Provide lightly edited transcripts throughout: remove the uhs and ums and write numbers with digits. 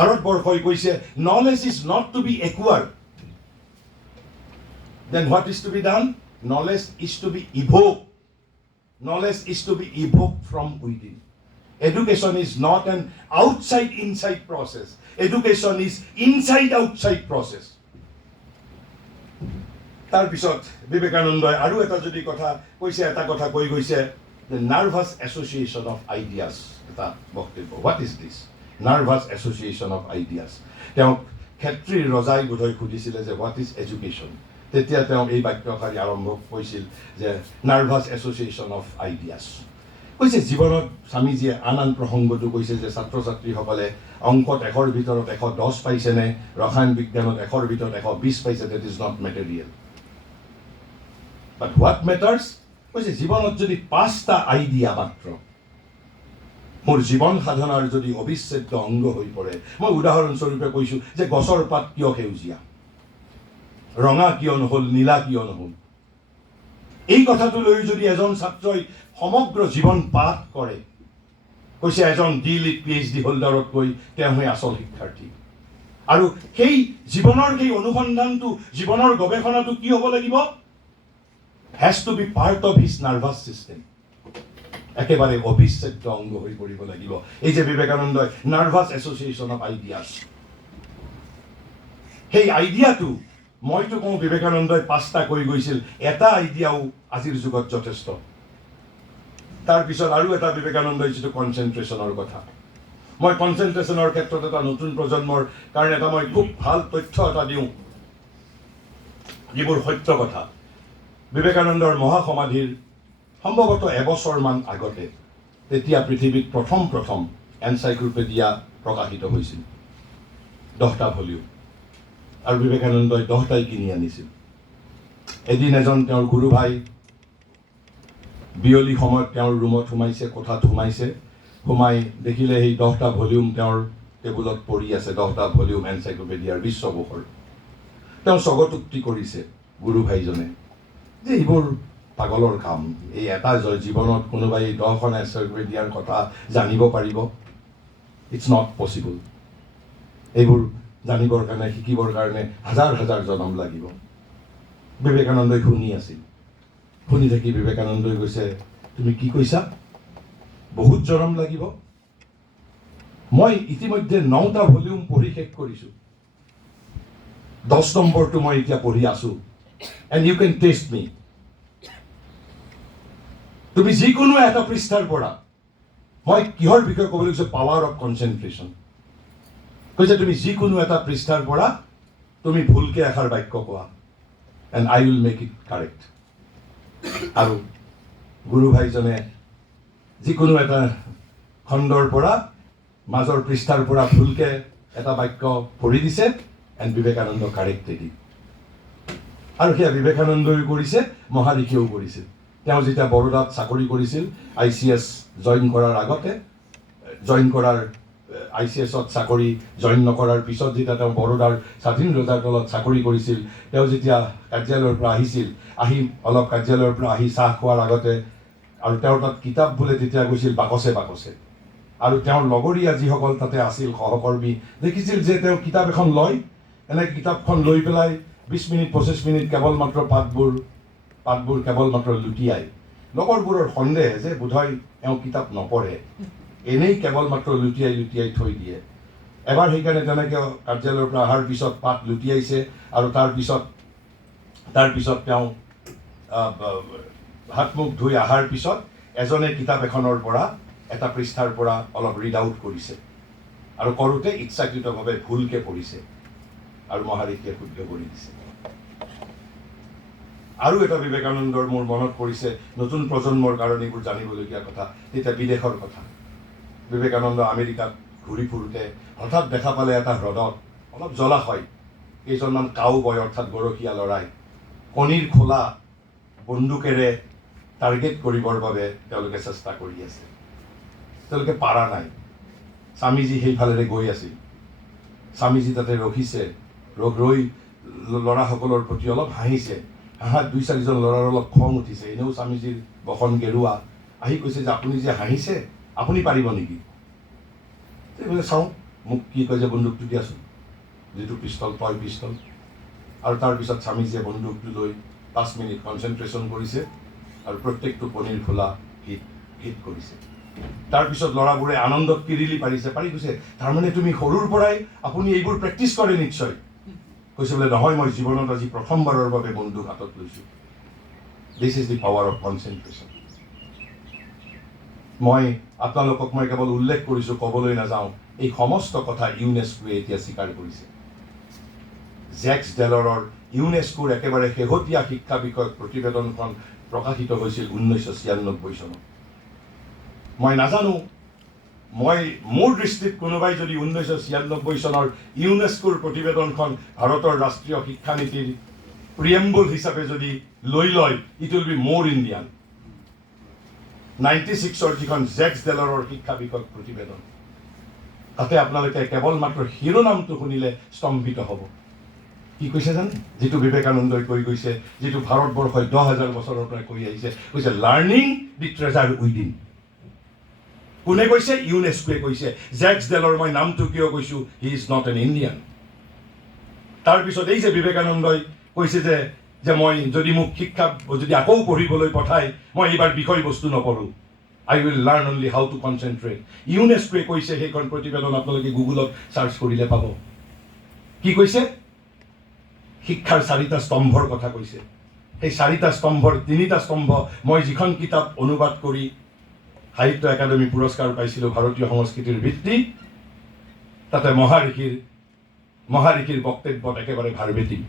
ভাৰতবৰ্ষই কৈছে knowledge is not to be acquired. Then what is to be done? Knowledge is to be evoked. Knowledge is to be evoked from within. Education is not an outside-inside process. Education is inside-outside process. তাৰ পিছত বিবেকানন্দই আৰু এটা যদি কথা কৈছে, এটা কথা কৈ গৈছে, the nervous association of ideas. এটা বক্তব্য. What is this? Nervous association of ideas. তেওঁ ক্ষেত্ৰীৰ ৰজাই বোধহয় সুধিছিলে যে what is education? তেতিয়া তেওঁ এই বাক্যশাৰী আৰম্ভ কৰিছিল যে নাৰ্ভাছ এছ'চিয়েশ্যন অফ আইডিয়াছ। কৈছে জীৱনত স্বামীজীয়ে আন প্ৰসংগটো কৈছে যে ছাত্ৰ ছাত্ৰীসকলে অংকত 100ৰ ভিতৰত 110 পাইছেনে, ৰসায়ন বিজ্ঞানত 100ৰ ভিতৰত 120 পাইছে, that is not material. But what matters, কৈছে জীৱনত যদি 5টা আইডিয়া মাত্ৰ মোৰ জীৱন সাধনাৰ যদি অবিচ্ছেদ্য অংগ হৈ পৰে, মই উদাহৰণস্বৰূপে কৈছোঁ যে গছৰ পাত কিয় সেউজীয়া, ৰঙা কিয় নহ'ল, নীলা কিয় নহ'ল, এই কথাটো লৈ যদি এজন ছাত্ৰই সমগ্ৰ জীৱন পাঠ কৰে, কৈছে এজন D.Litt PhD হোল্ডাৰতকৈ তেওঁহে আচল শিক্ষাৰ্থী। আৰু সেই জীৱনৰ সেই অনুসন্ধানটো, জীৱনৰ গৱেষণাটো কি হ'ব লাগিব? Has to be part of his nervous system, একেবাৰে অবিচ্ছেদ্য অংগ হৈ পৰিব লাগিব। এই যে বিবেকানন্দই নাৰ্ভাছ এছ'চিয়েশ্যন অফ আইডিয়াছ, সেই আইডিয়াটো মইতো কওঁ বিবেকানন্দই 5টা কৈ গৈছিল, এটা আইডিয়াও আজিৰ যুগত যথেষ্ট। তাৰপিছত আৰু এটা বিবেকানন্দই যিটো কনচেনট্ৰেশ্যনৰ কথা, মই কনচেনট্ৰেশ্যনৰ ক্ষেত্ৰত এটা নতুন প্ৰজন্মৰ কাৰণে এটা মই খুব ভাল তথ্য এটা দিওঁ, যিবোৰ সত্য কথা। বিবেকানন্দৰ মহাসমাধিৰ সম্ভৱতঃ এবছৰমান আগতে তেতিয়া পৃথিৱীত প্ৰথম এনচাইক্লোপিডিয়া প্ৰকাশিত হৈছিল, 10টা ভলিউম, আৰু বিবেকানন্দই 10টাই কিনি আনিছিল। এদিন এজন তেওঁৰ গুৰু ভাই বিয়লি সময়ত তেওঁৰ ৰুমত সোমাইছে, কোঠাত সোমাই দেখিলে সেই 10টা ভলিউম তেওঁৰ টেবুলত পৰি আছে, 10টা ভলিউম এনচাইক্লোপিডিয়াৰ বিশ্বকোষৰ। তেওঁ স্বগতোক্তি কৰিছে গুৰু ভাইজনে যে এইবোৰ পাগলৰ কাম, এই এটা জীৱনত কোনোবাই 10খন এনচাইক্লোপিডিয়াৰ কথা জানিব পাৰিব? It's not possible. এইবোৰ জানিবৰ কাৰণে, শিকিবৰ কাৰণে হাজাৰ হাজাৰ জনম লাগিব। বিবেকানন্দই শুনি আছিল, শুনি থাকি বিবেকানন্দই কৈছে, তুমি কি কৈছা, বহুত জনম লাগিব? মই ইতিমধ্যে 9টা ভলিউম পঢ়ি শেষ কৰিছোঁ, 10 নম্বৰটো মই এতিয়া পঢ়ি আছোঁ, এণ্ড ইউ কেন টেষ্ট মি। তুমি যিকোনো এটা পৃষ্ঠাৰ পৰা, মই কিহৰ বিষয়ে ক'বলৈ গৈছোঁ, পাৱাৰ অফ কনচেনট্ৰেশ্যন। কৈছে তুমি যিকোনো এটা পৃষ্ঠাৰ পৰা তুমি ভুলকৈ এষাৰ বাক্য কোৱা, and I will make it correct. আৰু গুৰু ভাইজনে যিকোনো এটা খণ্ডৰ পৰা, মাজৰ পৃষ্ঠাৰ পৰা ভুলকৈ এটা বাক্য পঢ়ি দিছে, এণ্ড বিবেকানন্দ কাৰেক্টেডি। আৰু সেয়া বিবেকানন্দই কৰিছে, মহাৰিষিয়েও কৰিছিল। তেওঁ যেতিয়া বৰোদাত চাকৰি কৰিছিল, ICS জইন কৰাৰ আগতে, ICSত চাকৰি জইন নকৰাৰ পিছত যেতিয়া তেওঁ বৰোদাৰ স্বাধীন ৰজাৰ তলত চাকৰি কৰিছিল, তেওঁ যেতিয়া কাৰ্যালয়ৰ পৰা আহিছিল, অলপ কাৰ্যালয়ৰ পৰা আহি চাহ খোৱাৰ আগতে, আৰু তেওঁৰ তাত কিতাপ বোলে তেতিয়া গৈছিল বাকচে বাকচে, আৰু তেওঁৰ লগৰীয়া যিসকল তাতে আছিল সহকৰ্মী, দেখিছিল যে তেওঁ কিতাপ এখন লয়, এনেকৈ কিতাপখন লৈ পেলাই 20 মিনিট 25 মিনিট কেৱল মাত্ৰ পাতবোৰ কেৱল মাত্ৰ লুটিয়াই, লগৰবোৰৰ সন্দেহ যে বোধহয় এওঁ কিতাপ নপঢ়ে, এনেই কেৱল মাত্ৰ লুটিয়াই থৈ দিয়ে। এবাৰ সেইকাৰণে তেনেকৈ কাৰ্যালয়ৰ পৰা অহাৰ পিছত পাত লুটিয়াইছে, আৰু তাৰপিছত তেওঁ হাত মুখ ধুই অহাৰ পিছত এজনে কিতাপ এখনৰ পৰা, এটা পৃষ্ঠাৰ পৰা অলপ ৰিড আউট কৰিছে, আৰু কৰোঁতে ইচ্ছাকৃতভাৱে ভুলকৈ পঢ়িছে, আৰু মহাৰিষিয়ে শুদ্ধ কৰি দিছে। আৰু এটা বিবেকানন্দৰ মোৰ মনত পৰিছে, নতুন প্ৰজন্মৰ কাৰণে এইবোৰ জানিবলগীয়া কথা, তেতিয়া বিদেশৰ কথা। বিবেকানন্দ আমেৰিকাত ঘূৰি ফুৰোঁতে হঠাৎ দেখা পালে এটা হ্ৰদত অলপ জলাশয়, কেইজনমান কাউবয় অৰ্থাৎ গৰখীয়া ল'ৰাই কণীৰ খোলা বন্দুকেৰে টাৰ্গেট কৰিবৰ বাবে তেওঁলোকে চেষ্টা কৰি আছে। তেওঁলোকে পাৰা নাই। স্বামীজী সেইফালেৰে গৈ আছিল, স্বামীজী তাতে ৰখিছে, ৰৈ ল'ৰাসকলৰ প্ৰতি অলপ হাঁহিছে। হাঁহাত 2-4জন ল'ৰাৰ অলপ খং উঠিছে, এনেও স্বামীজীৰ বসন গেৰুৱা। আহি কৈছে যে আপুনি যে হাঁহিছে, আপুনি পাৰিব নেকি? বোলে চাওঁ, মোক কি কয় যে বন্দুকটো দিয়াচোন, যিটো পিষ্টল টয় পিষ্টল। আৰু তাৰপিছত স্বামীজীয়ে বন্দুকটো লৈ 5 মিনিট কনচেনট্ৰেশ্যন কৰিছে আৰু প্ৰত্যেকটো পনীৰ খোলা হিট কৰিছে। তাৰপিছত ল'ৰাবোৰে আনন্দত কিৰিলি পাৰি কৈছে, তাৰমানে তুমি সৰুৰ পৰাই আপুনি এইবোৰ প্ৰেক্টিছ কৰে নিশ্চয়। কৈছে বোলে নহয়, মই জীৱনত আজি প্ৰথমবাৰৰ বাবে বন্দুক হাতত লৈছোঁ। This is the power of concentration. মই আপোনালোকক মই কেৱল উল্লেখ কৰিছোঁ, ক'বলৈ নাযাওঁ। এই সমস্ত কথা ইউনেস্কোৱে এতিয়া স্বীকাৰ কৰিছে। জেক্স ডেলৰৰ ইউনেস্কোৰ একেবাৰে শেহতীয়া শিক্ষা বিষয়ক প্ৰতিবেদনখন প্ৰকাশিত হৈছিল 1996 চনত। মই নাজানো, মোৰ দৃষ্টিত কোনোবাই যদি 1996 চনৰ ইউনেস্কোৰ প্ৰতিবেদনখন ভাৰতৰ ৰাষ্ট্ৰীয় শিক্ষানীতিৰ প্ৰিএম্বল হিচাপে যদি লৈ লয়, ইট উইল বি মোৰ ইণ্ডিয়ান। 96ৰ যিখন জেক্স ডেলৰৰ শিক্ষা বিষয়ক প্ৰতিবেদন, তাতে আপোনালোকে কেৱল মাত্ৰ শিৰোনামটো শুনিলে স্তম্ভিত হ'ব। কি কৈছে জানে? যিটো বিবেকানন্দই কৈ গৈছে, যিটো ভাৰতবৰ্ষই 10,000 বছৰৰ পৰা কৈ আহিছে, কৈছে লাৰ্ণিং দি ট্ৰেজাৰ উইদিন। কোনে কৈছে? ইউনেস্কোৱে কৈছে। জেক্স ডেলৰ মই নামটো কিয় কৈছোঁ? He is not an Indian. তাৰপিছত এই যে বিবেকানন্দই কৈছে যে মই যদি মোক শিক্ষা যদি আকৌ পঢ়িবলৈ পঠাই, মই এইবাৰ বিষয়বস্তু নপঢ়োঁ, I will learn only how to concentrate. ইউনেস্কোৱে কৈছে, সেইখন প্ৰতিবেদন আপোনালোকে গুগলত চাৰ্চ কৰিলে পাব। কি কৈছে? শিক্ষাৰ 4টা স্তম্ভৰ কথা কৈছে। সেই 4টা স্তম্ভৰ 3টা স্তম্ভ মই যিখন কিতাপ অনুবাদ কৰি সাহিত্য একাডেমী পুৰস্কাৰ পাইছিলোঁ, ভাৰতীয় সংস্কৃতিৰ ভিত্তি, তাতে মহাৰিষিৰ বক্তব্যত একেবাৰে ভাৰবেটিম,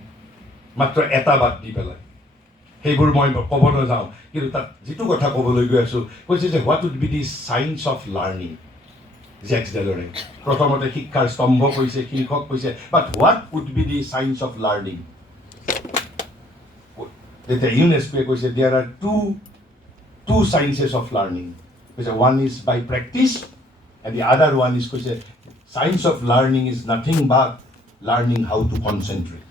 মাত্ৰ এটা বাদ দি পেলাই। সেইবোৰ মই ক'ব নাযাওঁ, কিন্তু তাত যিটো কথা ক'বলৈ গৈ আছোঁ, কৈছে যে what would be the science of learning. Jacques ডেলৰে প্ৰথমতে শিক্ষাৰ স্তম্ভ কৈছে, শীৰ্ষক কৈছে, but what would be the science of learning. তেতিয়া ইউনেস্কোৱে কৈছে there are two sciences of learning. কৈছে one is by practice and the other one is, কৈছে science of learning is nothing but learning how to concentrate.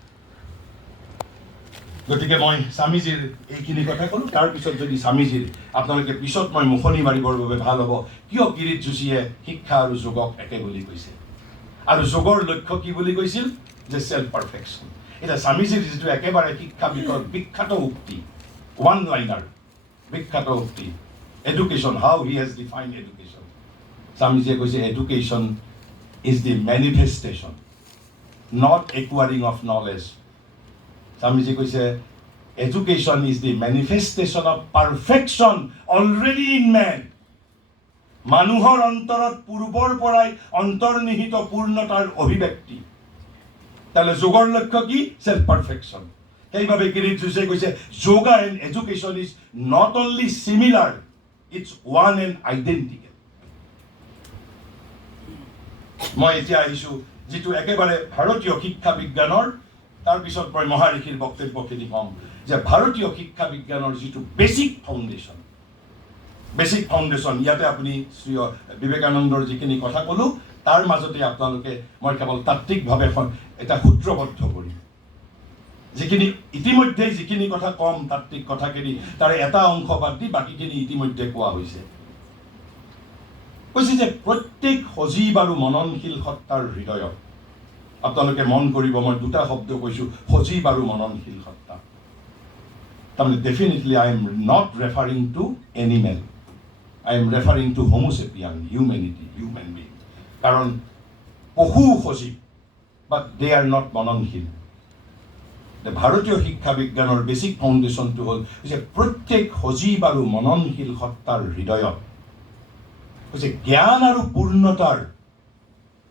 গতিকে মই স্বামীজীৰ এইখিনি কথা ক'লোঁ। তাৰপিছত যদি স্বামীজীৰ আপোনালোকে পিছত মই মুখনি মাৰিবৰ বাবে ভাল হ'ব, কিয় কিৰিট যোশীয়ে শিক্ষা আৰু যোগক একে বুলি কৈছে, আৰু যোগৰ লক্ষ্য কি বুলি কৈছিল? যে চেল্ফ পাৰফেকশ্যন। এতিয়া স্বামীজীৰ যিটো একেবাৰে শিক্ষা বিষয়ক বিখ্যাত উক্তি, ওৱান লাইনাৰ বিখ্যাত উক্তি, education, how he has define education. স্বামীজীয়ে কৈছে education is the manifestation, not acquiring of knowledge. Swamiji কৈছে education is the manifestation of perfection already in man. মানুহৰ অন্তৰত পূৰ্বৰ পৰাই অন্তৰ্নিহিত পূৰ্ণতাৰ অভিব্যক্তি। তাহলে যোগৰ লক্ষ্য কি? Self perfection. সেইবাবে কিৰিট যোশীয়ে কৈছে yoga and education is not only similar, it's one and identical. মই এতিয়া আহিছোঁ যিটো একেবাৰে ভাৰতীয় শিক্ষা বিজ্ঞানৰ, তাৰপিছত মই মহাৰিষিৰ বক্তব্যখিনি ক'ম, যে ভাৰতীয় শিক্ষা বিজ্ঞানৰ যিটো বেচিক ফাউণ্ডেশ্যন, ইয়াতে আপুনি শ্ৰী বিবেকানন্দৰ যিখিনি কথা ক'লোঁ, তাৰ মাজতে আপোনালোকে মই কেৱল তাত্ত্বিকভাৱে এটা সূত্ৰবদ্ধ কৰিম। যিখিনি ইতিমধ্যেই যিখিনি কথা ক'ম তাত্ত্বিক কথাখিনি, তাৰে এটা অংশ বাদ দি বাকীখিনি ইতিমধ্যে কোৱা হৈছে। কৈছে যে প্ৰত্যেক সজীৱ আৰু মননশীল সত্তাৰ হৃদয়ত, আপোনালোকে মন কৰিব, মই দুটা শব্দ কৈছোঁ, সজীৱ আৰু মননশীল সত্তা। তাৰমানে definitely I am not referring to animal, I am referring to homo sapiens, humanity, human being. কাৰণ পশু সজীৱ, বাট দে আৰ নট মননশীল। ভাৰতীয় শিক্ষা বিজ্ঞানৰ বেচিক ফাউণ্ডেশ্যনটো হ'ল যে প্ৰত্যেক সজীৱ আৰু মননশীল সত্তাৰ হৃদয়ত হৈছে জ্ঞান আৰু পূৰ্ণতাৰ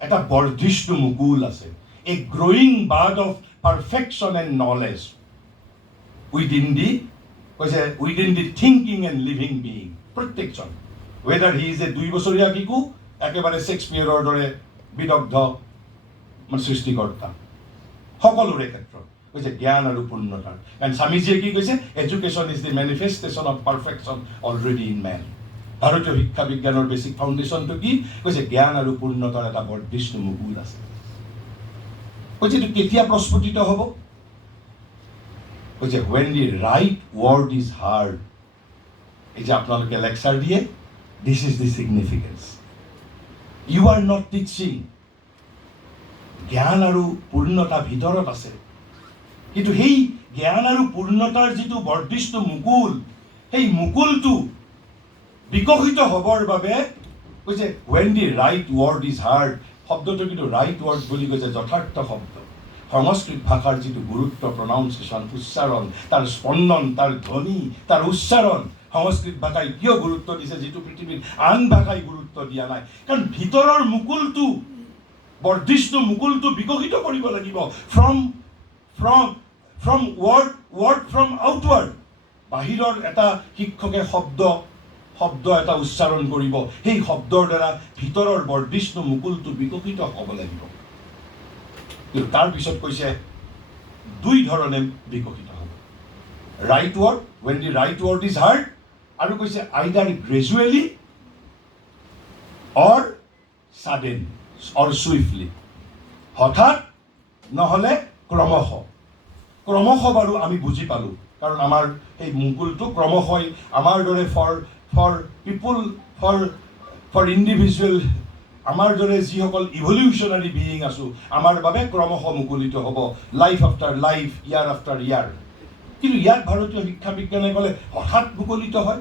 এটা বৰ্ধিষ্ণু মুকুল আছে, a growing bird of perfection and knowledge within the thinking and living being. প্ৰত্যেকজন, ৱেডাৰ হি ইজ এ 2 বছৰীয়া শিশু, একেবাৰে শ্বেক্সপিয়েৰৰ দৰে বিদগ্ধ সৃষ্টিকৰ্তা, সকলোৰে ক্ষেত্ৰত কৈছে জ্ঞান আৰু পূৰ্ণতাৰ। কাৰণ স্বামীজীয়ে কি কৈছে? Education is the manifestation of perfection already in man. ভাৰতীয় শিক্ষা বিজ্ঞানৰ বেচিক ফাউণ্ডেশ্যনটো কি? কৈছে জ্ঞান আৰু পূৰ্ণতাৰ এটা বৰ্ধিষ্ণু মুকুল আছে। কৈছে এইটো কেতিয়া প্ৰস্ফুটিত হ'ব? কৈছে when the right word is heard। এই যে আপোনালোকে লেকচাৰ দিয়ে, this is the significance. You are not teaching, জ্ঞান আৰু পূৰ্ণতা ভিতৰত আছে, কিন্তু সেই জ্ঞান আৰু পূৰ্ণতাৰ যিটো বৰ্ধিষ্ণু মুকুল, সেই মুকুলটো বিকশিত হ'বৰ বাবে কৈছে when the right word is heard, শব্দটো কিন্তু ৰাইট ৱৰ্ড বুলি কৈছে, যথাৰ্থ শব্দ। সংস্কৃত ভাষাৰ যিটো গুৰুত্ব, প্ৰনাউন্সিয়েশ্যন, উচ্চাৰণ, তাৰ স্পন্দন, তাৰ ধ্বনি, তাৰ উচ্চাৰণ, সংস্কৃত ভাষাই কিয় গুৰুত্ব দিছে যিটো পৃথিৱীৰ আন ভাষাই গুৰুত্ব দিয়া নাই? কাৰণ ভিতৰৰ মুকুলটো, বৰ্ধিষ্ণু মুকুলটো বিকশিত কৰিব লাগিব। From word from outward. বাহিৰৰ এটা শিক্ষকে শব্দ এটা উচ্চাৰণ কৰিব, সেই শব্দৰ দ্বাৰা ভিতৰৰ বৰ্ধিষ্ণু মুকুলটো বিকশিত হ'ব লাগিব। কিন্তু তাৰপিছত কৈছে দুই ধৰণে বিকশিত হ'ব। Right word, when the right word is heard, আৰু কৈছে either gradually or sudden or swiftly, হঠাৎ নহ'লে ক্ৰমশ। ক্ৰমশ বাৰু আমি বুজি পালোঁ, কাৰণ আমাৰ এই মুকুলটো ক্ৰমশই আমাৰ দৰে ফৰ পিপুল, ফৰ ইণ্ডিভিজুৱেল, আমাৰ দৰে যিসকল ইভলিউশ্যনাৰী বিয়িং আছোঁ, আমাৰ বাবে ক্ৰমশ মুকুলিত হ'ব, লাইফ আফটাৰ লাইফ, ইয়াৰ আফটাৰ ইয়াৰ। কিন্তু ইয়াত ভাৰতীয় শিক্ষা বিজ্ঞানে ক'লে হঠাৎ মুকলিত হয়।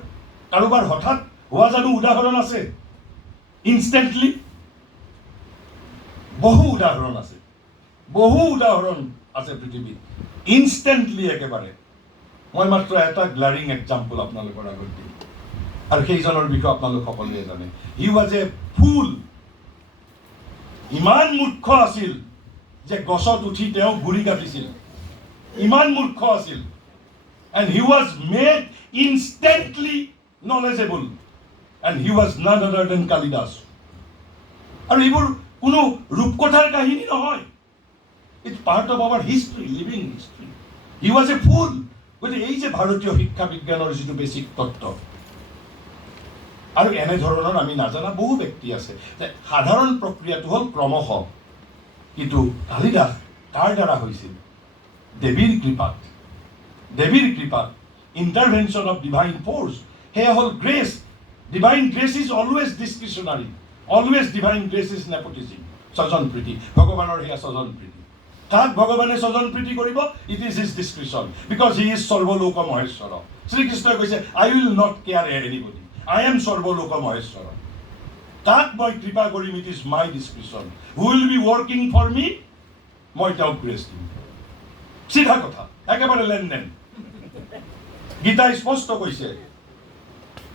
কাৰোবাৰ হঠাৎ হোৱা জানো উদাহৰণ আছে? ইনষ্টেণ্টলি? বহু উদাহৰণ আছে পৃথিৱীত, ইনষ্টেণ্টলি একেবাৰে। মই মাত্ৰ এটা গ্লাৰিং এক্সাম্পল আপোনালোকৰ আগত দিম, আৰু সেইজনৰ বিষয়ে আপোনালোক সকলোৱে জানে। হি ৱাজ এ ফুল। ইমান মূৰ্খ আছিল যে গছত উঠি তেওঁ গুৰি কাটিছিল, ইমান মূৰ্খ আছিল। And he was made instantly knowledgeable, and he was none other than Kalidas. আৰু এইবোৰ কোনো ৰূপকথাৰ কাহিনী নহয়, it's part of our history, living history. He was a fool. গতিকে এই যে ভাৰতীয় শিক্ষা বিজ্ঞানৰ যিটো বেছিক তত্ত্ব, আৰু এনেধৰণৰ আমি নাজানা বহু ব্যক্তি আছে যে সাধাৰণ প্ৰক্ৰিয়াটো হ'ল ক্ৰমশ। কিন্তু কালিদাস কাৰ দ্বাৰা হৈছিল? দেৱীৰ কৃপাত, ইণ্টাৰভেনশ্যন অফ ডিভাইন ফ'ৰ্চ। সেয়া হ'ল grace. Divine grace is always discretionary, always divine grace is nepotism, স্বজন প্ৰীতি। ভগৱানৰ সেয়া স্বজন প্ৰীতি। কাক ভগৱানে স্বজন প্ৰীতি কৰিব? It is his discretion, because he is সৰ্বলোক মহেশ্বৰ। শ্ৰীকৃষ্ণই কৈছে I will not care anybody, I am সৰ্বলোক মহেশ্বৰ। তাক মই কৃপা কৰিম, it is my discretion. Who will be working for me, মই তেওঁক গ্ৰেছ দিম। চিধা কথা, একেবাৰে লেনদেন। গীতাই স্পষ্ট কৈছে,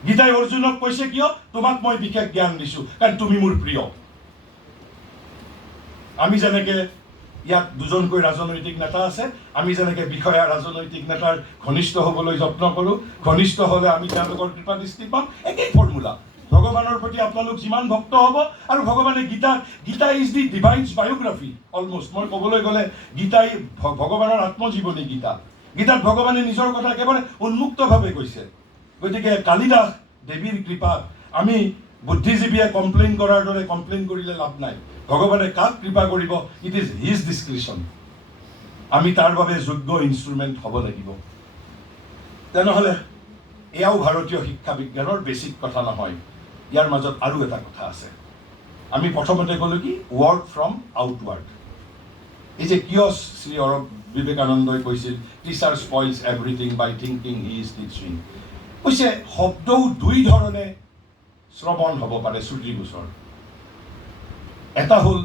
গীতাই অৰ্জুনক কৈছে কিয়? তোমাক মই বিশেষ জ্ঞান দিছোঁ, কাৰণ তুমি মোৰ প্ৰিয়। আমি যেনেকে ইয়াত দুজনকৈ ৰাজনৈতিক নেতা আছে, আমি যেনেকৈ বিষয়া ৰাজনৈতিক নেতাৰ ঘনিষ্ঠ হ'বলৈ যত্ন কৰোঁ, ঘনিষ্ঠ হ'লে আমি তেওঁলোকৰ কৃপা দৃষ্টি পাম, একেই ফৰ্মুলা। ভগৱানৰ প্ৰতি আপোনালোক যিমান ভক্ত হ'ব, আৰু ভগৱানে Gita is the divine's biography almost. মই ক'বলৈ গ'লে গীতাই ভগৱানৰ আত্মজীৱনী। গীতাত ভগৱানে নিজৰ কথা একেবাৰে উন্মুক্তভাৱে কৈছে। গতিকে কালিদাস দেৱীৰ কৃপাত আমি বুদ্ধিজীৱীয়ে কমপ্লেইন কৰাৰ দৰে কমপ্লেইন কৰিলে লাভ নাই। ভগৱানে কাক কৃপা কৰিব? It is his discretion. আমি তাৰ বাবে যোগ্য ইনষ্ট্ৰুমেণ্ট হ'ব লাগিব। তেনেহ'লে এয়াও ভাৰতীয় শিক্ষা বিজ্ঞানৰ বেছিক কথা নহয়, ইয়াৰ মাজত আৰু এটা কথা আছে। আমি প্ৰথমতে ক'লোঁ কি? Word from outward. এই যে কিয় শ্ৰী বিবেকানন্দই কৈছিল teacher spoils everything by thinking he is teaching. কৈছে শব্দও দুই ধৰণে শ্ৰৱণ হ'ব পাৰে, শ্ৰুতিগোচৰ। এটা হ'ল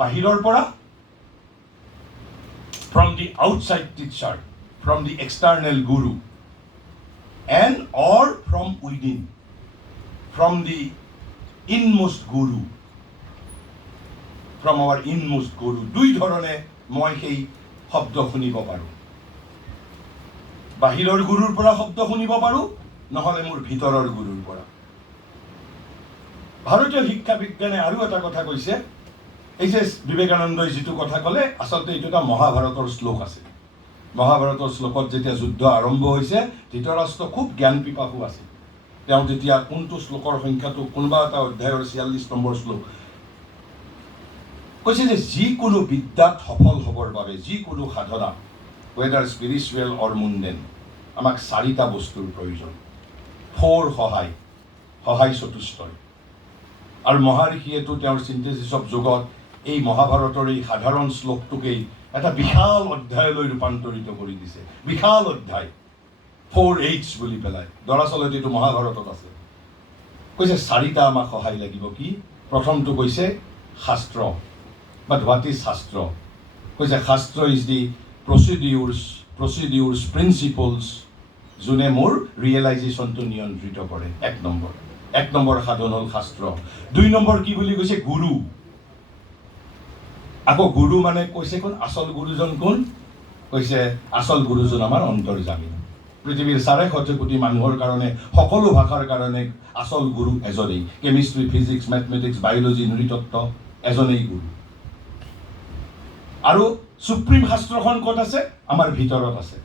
বাহিৰৰ পৰা, from the outside teacher, from the external guru, and or from within, from the inmost guru, from hour ইনমোষ্ট গুৰু। দুই ধৰণে মই সেই শব্দ শুনিব পাৰোঁ। বাহিৰৰ গুৰুৰ পৰা শব্দ শুনিব পাৰোঁ, নহ'লে মোৰ ভিতৰৰ গুৰুৰ পৰা। ভাৰতীয় শিক্ষা বিজ্ঞানে আৰু এটা কথা কৈছে, এই যে বিবেকানন্দই যিটো কথা ক'লে, আচলতে এইটো এটা মহাভাৰতৰ শ্লোক আছে। মহাভাৰতৰ শ্লোকত যেতিয়া যুদ্ধ আৰম্ভ হৈছে, ধৃতৰাষ্ট্ৰ খুব জ্ঞান পিপাসু আছিল। তেওঁ তেতিয়া কোনটো শ্লোকৰ সংখ্যাটো, কোনোবা এটা অধ্যায়ৰ 46 নম্বৰ শ্লোক কৈছে যে যিকোনো বিদ্যাত সফল হ'বৰ বাবে, যিকোনো সাধনা, ৱেডাৰ স্পিৰিচুৱেল অৰ মুণ্ডেন, আমাক 4টা বস্তুৰ প্ৰয়োজন। সহায় চতুষ্টয়। আৰু মহাঋষিয়েতো তেওঁৰ চিন্থেচিছ অফ যোগত এই মহাভাৰতৰ এই সাধাৰণ শ্লোকটোকেই এটা বিশাল অধ্যায়লৈ ৰূপান্তৰিত কৰি দিছে। বিশাল অধ্যায় 4H বুলি পেলাই। দৰাচলতে এইটো মহাভাৰতত আছে। কৈছে 4টা আমাক সহায় লাগিব। কি? প্ৰথমটো কৈছে শাস্ত্ৰ। বাট হোৱাট ইজ শাস্ত্ৰ? কৈছে শাস্ত্ৰ ইজ দি প্ৰচিডিউৰ্ছ প্ৰিন্সিপলছ যোনে মোৰ ৰিয়েলাইজেশ্যনটো নিয়ন্ত্ৰিত কৰে। 1 নম্বৰ সাধন হ'ল শাস্ত্ৰ। 2 নম্বৰ কি বুলি কৈছে? গুৰু। আকৌ গুৰু মানে কৈছে কোন? আচল গুৰুজন কোন? কৈছে আচল গুৰুজন আমাৰ অন্তৰ্যামী। পৃথিৱীৰ 750 কোটি মানুহৰ কাৰণে, সকলো ভাষাৰ কাৰণে আচল গুৰু এজনেই। কেমিষ্ট্ৰি, ফিজিক্স, মেথমেটিক্স, বায়'লজি, নৃতত্ব এজনেই গুৰু। আৰু সুপ্ৰিম শাস্ত্ৰখন ক'ত আছে? আমাৰ ভিতৰত আছে।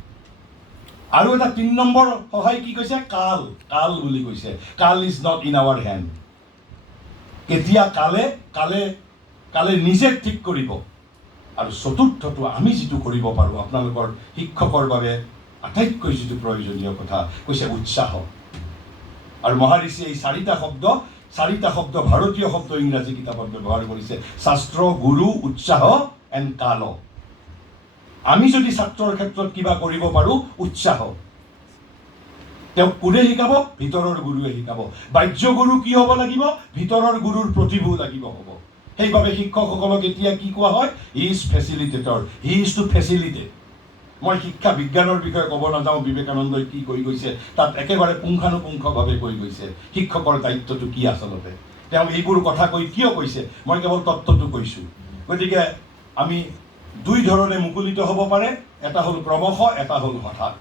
আৰু এটা 3 নম্বৰ সহায় কি কৈছে? কাল। কাল বুলি কৈছে। কাল is not in our hand. কেতিয়া কালে নিজে ঠিক কৰিব। আৰু চতুৰ্থটো আমি যিটো কৰিব পাৰোঁ, আপোনালোকৰ শিক্ষকৰ বাবে আটাইতকৈ যিটো প্ৰয়োজনীয় কথা, কৈছে উৎসাহ। আৰু মহাৰিষিয়ে এই 4টা শব্দ ভাৰতীয় শব্দ ইংৰাজী কিতাপত ব্যৱহাৰ কৰিছে। শাস্ত্ৰ, গুৰু, উৎসাহ এণ্ড কাল। আমি যদি ছাত্ৰৰ ক্ষেত্ৰত কিবা কৰিব পাৰোঁ, উৎসাহ। তেওঁক কোনে শিকাব? ভিতৰৰ গুৰুৱে শিকাব। বাহ্য গুৰু কি হ'ব লাগিব? ভিতৰৰ গুৰুৰ প্ৰতিভূ লাগিব হ'ব। সেইবাবে শিক্ষকসকলক এতিয়া কি কোৱা হয়? He is facilitator. He is to facilitate. মই শিক্ষা বিজ্ঞানৰ বিষয়ে ক'ব নাযাওঁ, বিবেকানন্দই কি কৈ গৈছে তাত একেবাৰে পুংখানুপুংখভাৱে কৈ গৈছে। শিক্ষকৰ দায়িত্বটো কি আচলতে, তেওঁ এইবোৰ কথা কৈ কিয় কৈছে, মই কেৱল তত্ত্বটো কৈছোঁ। গতিকে আমি 2 ধৰণে মুকলিত হ'ব পাৰে। এটা হ'ল ক্ৰমশ, এটা হ'ল হঠাৎ।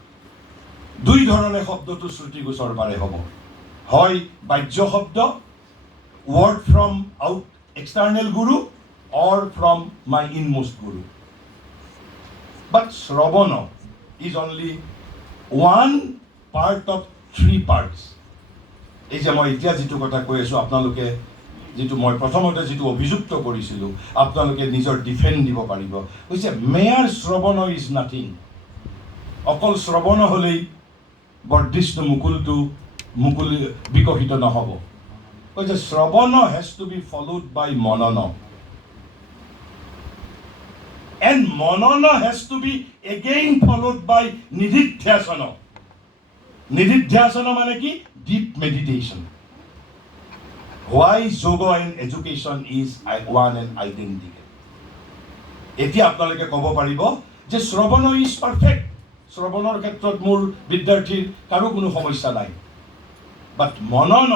2 ধৰণে শব্দটো শ্ৰুতিগোচৰ পাৰে হ'ব। হয় বাহ্য শব্দ, word from out external Guru, or from মাই ইনমোষ্ট গুৰু। বাট শ্ৰৱণ is only 1 part of 3 parts. এই যে মই এতিয়া যিটো কথা কৈ আছোঁ, আপোনালোকে যিটো মই প্ৰথমতে যিটো অভিযুক্ত কৰিছিলোঁ, আপোনালোকে নিজৰ ডিফেণ্ড দিব পাৰিব। কৈছে মেয়াৰ শ্ৰৱণ ইজ নাথিং। অকল শ্ৰৱণ হ'লেই বৰ্ধিষ্ণু মুকুলি বিকশিত নহ'ব। কৈছে shravan has to be followed by manan, and manan has to be again followed by nididhyasan. নিধিধ্যাসন মানে কি? Deep meditation. Why yoga and education is one and identical. এতিয়া আপোনালোকে ক'ব পাৰিব যে শ্ৰৱণ ইজ পাৰফেক্ট। শ্ৰৱণৰ ক্ষেত্ৰত মোৰ বিদ্যাৰ্থীৰ কাৰো কোনো সমস্যা নাই। বাট মনন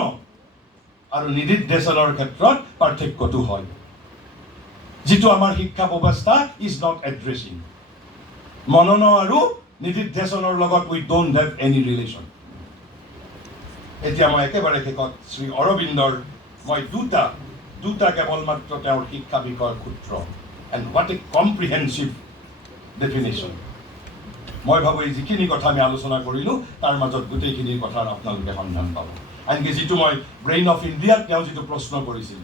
আৰু নিধিধ্যাসনৰ ক্ষেত্ৰত পাৰ্থক্যটো হয়, যিটো আমাৰ শিক্ষা ব্যৱস্থা ইজ নট এড্ৰেছিং। মনন আৰু নিধিধ্যাসনৰ লগত উই ডোণ্ট হেভ এনি ৰিলেশ্যন। এতিয়া মই একেবাৰে শেষত শ্ৰী অৰবিন্দৰ মই দুটা কেৱল মাত্ৰ তেওঁৰ শিক্ষা বিষয়ৰ সূত্ৰ, and what a comprehensive definition. মই ভাবোঁ এই যিখিনি কথা আমি আলোচনা কৰিলোঁ তাৰ মাজত গোটেইখিনিৰ কথাৰ আপোনালোকে সন্ধান পাব। আনকি যিটো মই ব্ৰেইন অফ ইণ্ডিয়াত তেওঁ যিটো প্ৰশ্ন কৰিছিল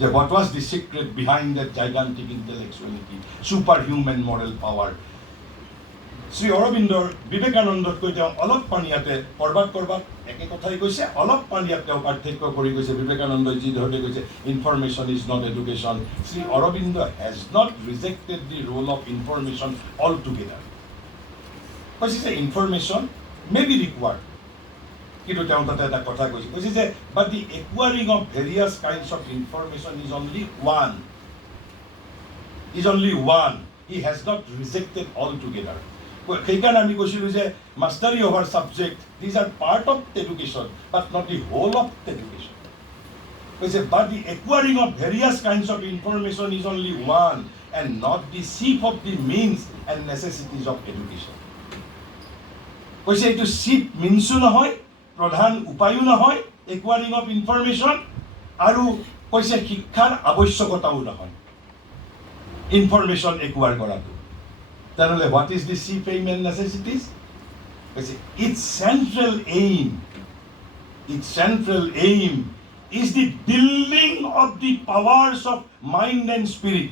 যে what was the secret behind that gigantic intellectuality, super human moral power, Shri অৰবিন্দৰ বিবেকানন্দতকৈ তেওঁ অলপ পানীয়াতে ক'ৰবাত একে কথাই কৈছে, অলপ পানীয়াত তেওঁ পাৰ্থক্য কৰি গৈছে। বিবেকানন্দই যি ধৰণে কৈছে information is not education, Shri Aurobindo has not rejected the role of information altogether. কৈছে যে ইনফৰমেশ্যন মে বি ৰিকুৱাৰ্ড, কিন্তু তেওঁ তাতে এটা কথা কৈছে যে but the acquiring of various kinds of information is only one. He has not rejected altogether. সেইকাৰণে আমি কৈছিলোঁ যে mastery of our subject these are part of education but not the whole of education. কৈছে but the acquiring of various kinds of information is only one and not the chief of the means and necessities of education. কৈছে এইটো chief মিনছো নহয়, প্ৰধান উপায়ো নহয় একুৱাৰিং of information, আৰু কৈছে শিক্ষাৰ আৱশ্যকতাও নহয় ইনফৰমেশ্যন একুৱাৰ কৰাটো। তেনেহ'লে what is the chief aim and necessities? কৈছে its central aim is the building of the powers of mind and spirit.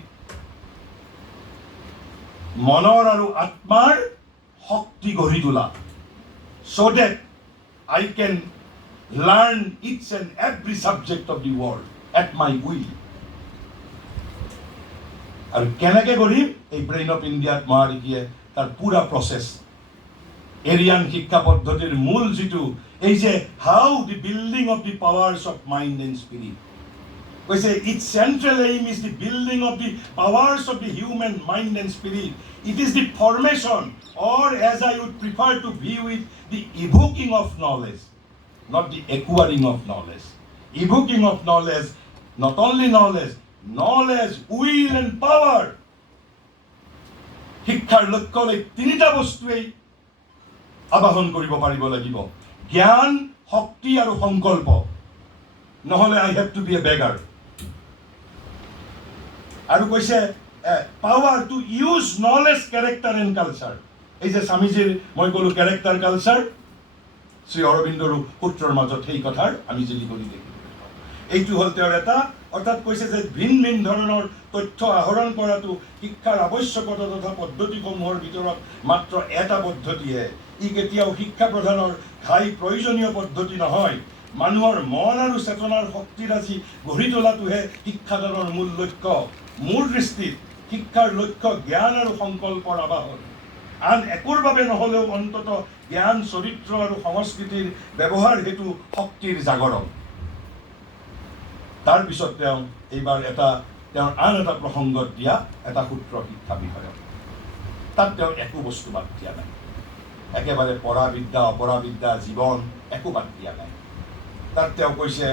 মনৰ আৰু আত্মাৰ শক্তি গঢ়ি তোলা, so that I can learn each and every subject of the world at my will. আৰু কেনেকৈ কৰিম এই ব্ৰেইন অফ ইণ্ডিয়াত মহাৰিষিয়ে তাৰ পুৰা প্ৰচেছ এৰিয়ান শিক্ষা পদ্ধতিৰ মূল যিটো এই যে how the building of the powers of mind and spirit কৈছে its central aim is the building of the powers of the human mind and spirit it is the formation or as I would prefer to view it the evoking of knowledge not the acquiring of knowledge evoking of knowledge not only knowledge will and power শিক্ষাৰ লক্ষ্যলৈ তিনিটা বস্তুৱেই আবাহন কৰিব পাৰিব লাগিব জ্ঞান শক্তি আৰু সংকল্প নহলে I have to be a beggar আৰু কৈছে power to use knowledge character and culture এই যে স্বামীজীৰ মই ক'লো character culture শ্ৰী অৰবিন্দৰ পুত্ৰৰ মাজত সেই কথাৰ আমি যদি কৰি দেখি এইটো হ'ল তেওঁৰ এটা অৰ্থাৎ কৈছে যে ভিন ভিন ধৰণৰ তথ্য আহৰণ কৰাটো শিক্ষাৰ আৱশ্যকতা তথা পদ্ধতিসমূহৰ ভিতৰত মাত্ৰ এটা পদ্ধতিহে ই কেতিয়াও শিক্ষা প্ৰদানৰ ঘাই প্ৰয়োজনীয় পদ্ধতি নহয় মানুহৰ মন আৰু চেতনাৰ শক্তিৰাজি গঢ়ি তোলাটোহে শিক্ষাদানৰ মূল লক্ষ্য মোৰ দৃষ্টিত শিক্ষাৰ লক্ষ্য জ্ঞান আৰু সংকল্পৰ আবাহন আন একোৰ বাবে নহ'লেও অন্তত জ্ঞান চৰিত্ৰ আৰু সংস্কৃতিৰ ব্যৱহাৰ হেতু শক্তিৰ জাগৰণ তাৰপিছত তেওঁ এইবাৰ তেওঁৰ আন এটা প্ৰসংগত দিয়া এটা সূত্ৰ শিক্ষা বিষয়ক তাত তেওঁ একো বস্তু বাদ দিয়া নাই একেবাৰে পঢ়া বিদ্যা অপৰা বিদ্যা জীৱন একো বাদ দিয়া নাই তাত তেওঁ কৈছে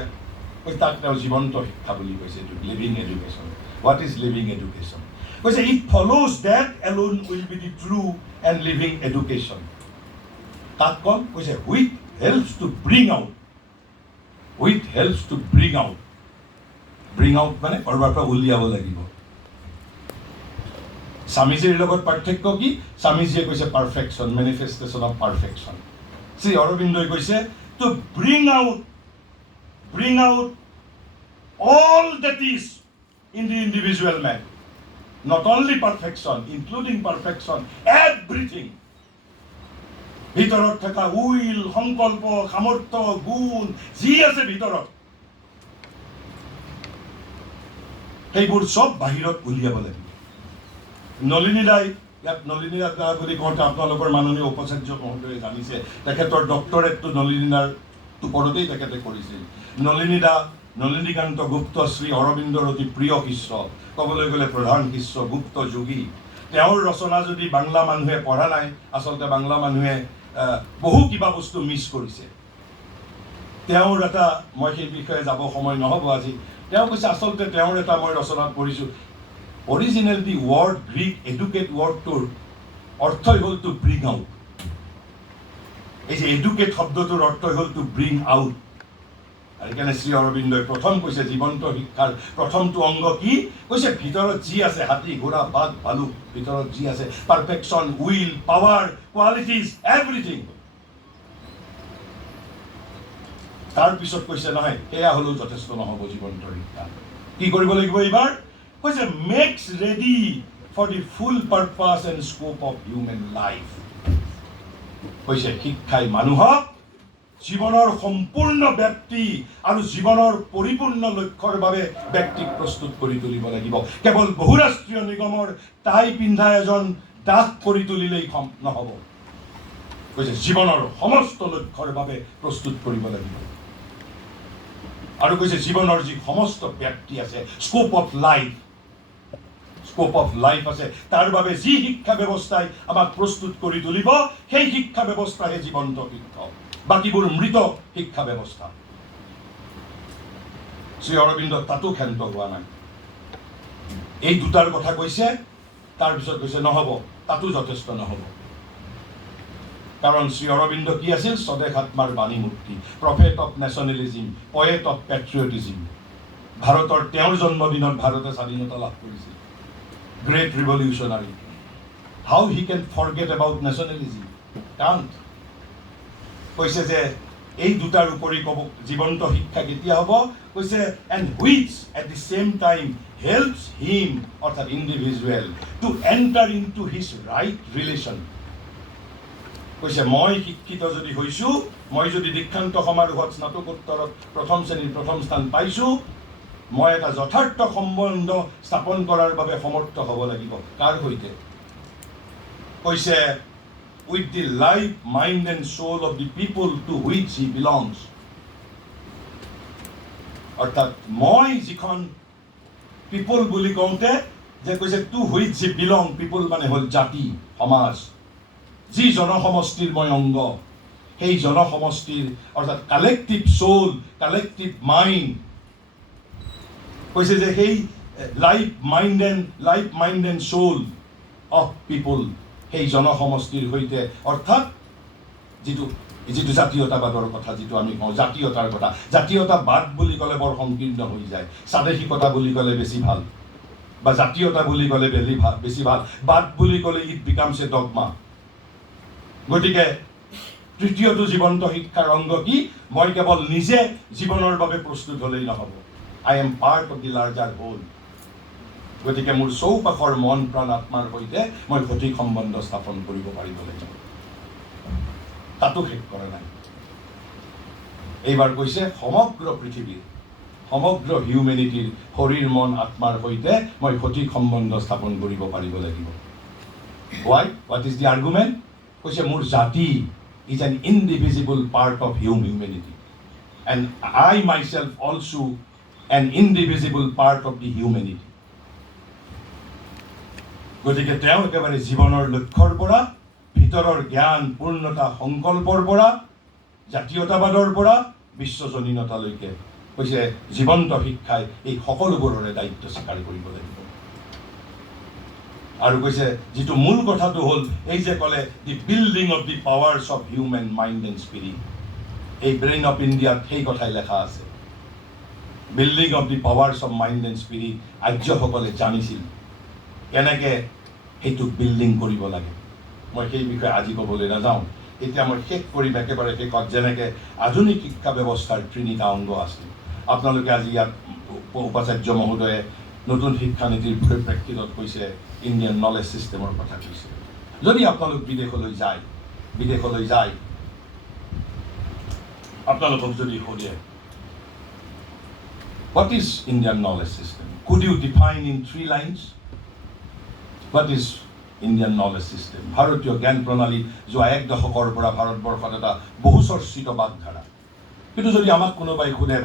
তাত তেওঁ জীৱন্ত শিক্ষা বুলি কৈছে living education what is living education কৈছে it follows that alone will be the true and living education তাত কম কৈছে which helps to bring out মানে কৰবাৰ পৰা উলিয়াব লাগিব স্বামীজীৰ লগত পাৰ্থক্য কি স্বামীজীয়ে কৈছে perfection manifestation of perfection Shri অৰবিন্দই কৈছে two bring out all that is in the individual man not only perfection including perfection everything ভিতৰত থকা উইল সংকল্প সামৰ্থ্য গুণ যি আছে ভিতৰত সেইবোৰ চব বাহিৰত উলিয়াব লাগিব নলিনী দাই ইয়াত নলিনী দা বুলি কওঁতে আপোনালোকৰ মাননীয় উপাচাৰ্য মহোদয়ে জানিছে তেখেতৰ ডক্টৰেটটো নলিনী দাৰ ওপৰতেই তেখেতে কৰিছিল নলিনীকান্ত গুপ্ত শ্ৰী অৰবিন্দৰ অতি প্ৰিয় শিষ্য ক'বলৈ গ'লে প্ৰধান শিষ্য গুপ্ত যোগী তেওঁৰ ৰচনা যদি বাংলা মানুহে পঢ়া নাই আচলতে বাংলা মানুহে বহু কিবা বস্তু মিছ কৰিছে তেওঁৰ এটা মই সেই বিষয়ে যাব সময় নহ'ব আজি তেওঁ কৈছে আচলতে তেওঁৰ এটা মই ৰচনাত পঢ়িছোঁ অৰিজিনেল দি ৱৰ্ড গ্ৰীক এডুকেট ৱৰ্ডটোৰ অৰ্থই হ'ল টু ব্ৰিং আউট এই যে এডুকেট শব্দটোৰ অৰ্থই হ'ল টু ব্ৰিং আউট আৰু সেইকাৰণে শ্ৰী অৰবিন্দই প্ৰথম কৈছে জীৱন্ত শিক্ষাৰ প্ৰথমটো অংগ কি কৈছে ভিতৰত যি আছে হাতী ঘোঁৰা বাঘ ভালুক ভিতৰত যি আছে perfection will power qualities everything তাৰপিছত কৈছে নহয় সেয়া হ'লেও যথেষ্ট নহ'ব জীৱন্ত শিক্ষা কি কৰিব লাগিব এইবাৰ কৈছে makes ready for the full purpose and scope of human life কৈছে শিক্ষাই মানুহক জীৱনৰ সম্পূৰ্ণ ব্যক্তি আৰু জীৱনৰ পৰিপূৰ্ণ লক্ষ্যৰ বাবে ব্যক্তিক প্ৰস্তুত কৰি তুলিব লাগিব কেৱল বহুৰাষ্ট্ৰীয় নিগমৰ টাই পিন্ধা এজন দাস কৰি তুলিলেই নহ'ব কৈছে জীৱনৰ সমস্ত লক্ষ্যৰ বাবে প্ৰস্তুত কৰিব লাগিব আৰু কৈছে জীৱনৰ যি সমস্ত ব্যক্তি আছে স্কোপ অফ লাইফ আছে তাৰ বাবে যি শিক্ষা ব্যৱস্থাই আমাক প্ৰস্তুত কৰি তুলিব সেই শিক্ষা ব্যৱস্থাহে জীৱন্ত শিক্ষক বাকীবোৰ মৃত শিক্ষা ব্যৱস্থা শ্ৰী অৰবিন্দ তাতো ক্ষান্ত হোৱা নাই এই দুটাৰ কথা কৈছে তাৰপিছত কৈছে নহ'ব তাতো যথেষ্ট নহ'ব কাৰণ শ্ৰী অৰবিন্দ কি আছিল স্বদেশ আত্মাৰ বাণী মূৰ্তি prophet of nationalism poet of patriotism ভাৰতৰ তেওঁৰ জন্মদিনত ভাৰতে স্বাধীনতা লাভ কৰিছিল great revolutionary how he can forget about nationalism can't কৈছে যে এই দুটাৰ উপৰি ক'ব জীৱন্ত শিক্ষা কেতিয়া হ'ব কৈছে and which at the same time helps him অৰ্থাৎ individual to enter into his right relation কৈছে মই শিক্ষিত যদি হৈছোঁ মই যদি দীক্ষান্ত সমাৰোহত স্নাতকোত্তৰত প্ৰথম শ্ৰেণীৰ প্ৰথম স্থান পাইছোঁ মই এটা যথাৰ্থ সম্বন্ধ স্থাপন কৰাৰ বাবে সমৰ্থ হ'ব লাগিব। কাৰ সৈতে? কৈছে with the life, mind and soul of the people to which he belongs. অৰ্থাৎ মই যিখন পিপল বুলি কওঁতে যে কৈছে টু হুইচ হি বিলং, পিপল মানে হ'ল জাতি, সমাজ, যি জনসমষ্টিৰ মই অংগ, সেই জনসমষ্টিৰ অৰ্থাৎ কালেক্টিভ চ'ল, কালেক্টিভ মাইণ্ড, কৈছে যে সেই life mind and soul of people, সেই জনসমষ্টিৰ সৈতে, অৰ্থাৎ যিটো জাতীয়তাবাদৰ কথা, যিটো আমি কওঁ জাতীয়তাৰ কথা। জাতীয়তাবাদ বুলি ক'লে বৰ সংকীৰ্ণ হৈ যায়, স্বাদেশিকতা বুলি ক'লে বেছি ভাল, বা জাতীয়তা বুলি ক'লে বেছি ভাল, বাদ বুলি ক'লে ইট বিকামছ এ ডগমা। গতিকে তৃতীয়টো জীৱন্ত শিক্ষাৰ অংগ কি? মই কেৱল নিজে জীৱনৰ বাবে প্ৰস্তুত হ'লেই নহ'ব, I am part of the larger whole. গতিকে মোৰ চৌপাশৰ মন প্ৰাণ আত্মাৰ সৈতে মই সঠিক সম্বন্ধ স্থাপন কৰিব পাৰিব লাগিব। তাতো শেষ কৰা নাই, এইবাৰ কৈছে সমগ্ৰ পৃথিৱীৰ, সমগ্ৰ হিউমেনিটিৰ শৰীৰ মন আত্মাৰ সৈতে মই সঠিক সম্বন্ধ স্থাপন কৰিব পাৰিব লাগিব। What is the argument? কৈছে মোৰ জাতি is an indivisible part of humanity, and I myself also an indivisible part of the humanity. গতিকে তেওঁ একেবাৰে জীৱনৰ লক্ষ্যৰ পৰা, ভিতৰৰ জ্ঞান পূৰ্ণতা সংকল্পৰ পৰা, জাতীয়তাবাদৰ পৰা বিশ্বজনীনতালৈকে কৈছে জীৱন্ত শিক্ষাই এই সকলোবোৰৰে দায়িত্ব স্বীকাৰ কৰিব লাগিব। আৰু কৈছে যিটো মূল কথাটো হ'ল এই যে ক'লে the building of the powers of human mind and spirit, এই ব্ৰেইন অফ ইণ্ডিয়াত সেই কথাই লেখা আছে। Building of the powers of mind and spirit আৰ্যসকলে জানিছিল কেনেকৈ সেইটোক বিল্ডিং কৰিব লাগে। মই সেই বিষয়ে আজি ক'বলৈ নাযাওঁ। এতিয়া মই শেষ কৰিম একেবাৰে শেষত, যেনেকৈ আধুনিক শিক্ষা ব্যৱস্থাৰ তিনিটা অংগ আছে। আপোনালোকে আজি ইয়াত উপাচাৰ্য মহোদয়ে নতুন শিক্ষানীতিৰ পৰিপ্ৰেক্ষিতত কৈছে ইণ্ডিয়ান নলেজ ছিষ্টেমৰ কথা কৈছে। যদি আপোনালোক বিদেশলৈ যায় আপোনালোকক যদি সোধে what is Indian knowledge system? Could you define in 3 lines? What is Indian knowledge system? ভাৰতীয় জ্ঞান প্ৰণালী যোৱা 1 দশকৰ পৰা ভাৰতবৰ্ষত এটা বহু চৰ্চিত বাগধাৰা। কিন্তু যদি আমাক কোনোবাই সোধে